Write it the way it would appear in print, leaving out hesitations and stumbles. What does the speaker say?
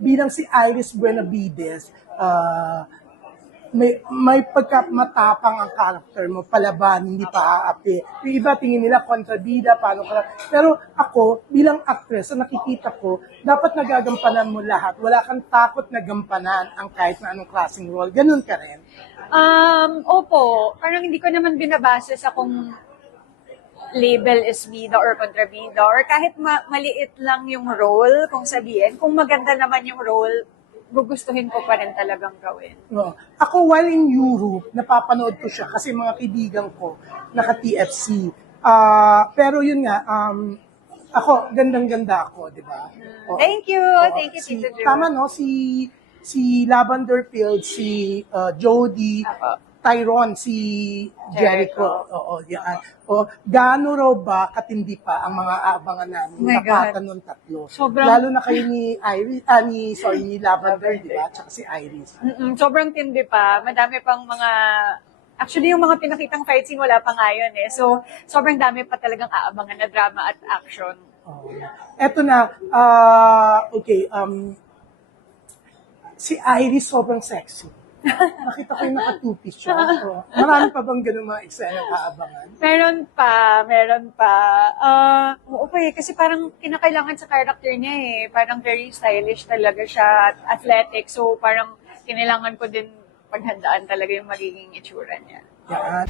bilang si Iris Buenavides, may pagkamatapang ang character mo, palaban, hindi pa aapi. Yung iba tingin nila kontrabida, paano ka. Pero ako, bilang actress, so nakikita ko, dapat nagagampanan mo lahat. Wala kang takot na gampanan ang kahit na anong klaseng role. Ganun ka rin. Opo, parang hindi ko naman binabase sa kung label is bida or kontrabida or kahit maliit lang yung role, kung sabihin, kung maganda naman yung role, gugustuhin ko pa rin talagang gawin. No. Ako, while in Europe, napapanood ko siya kasi mga kaibigan ko, naka-TFC. Pero yun nga, ako, gandang-ganda ako, di ba? Thank you. Thank you, Tito Joe. Tama, no? Si Lavender Field, si Jody, Tyrone, si Jericho. Oo, yan. Gaano raw ba katindi pa ang mga abangan namin? Oh my God. Napatan ng tatlo. Sobrang- Lalo na kayo ni Iris, ni Lavender, di ba? Tsaka si Iris. Sobrang tindi pa. Madami pang mga... Actually, yung mga pinakitang fight scene, wala pa nga yun eh. So, sobrang dami pa talagang aabangan na drama at action. Eto na, okay, si Iris sobrang sexy. Nakita ko yung naka-two-piece siya. So, marami pa bang ganun mga eksena aabangan? Meron pa. Okay, kasi parang kinakailangan sa character niya eh. Parang very stylish talaga siya at athletic. So, parang kinailangan ko din paghandaan talaga yung magiging itsura niya. Yan.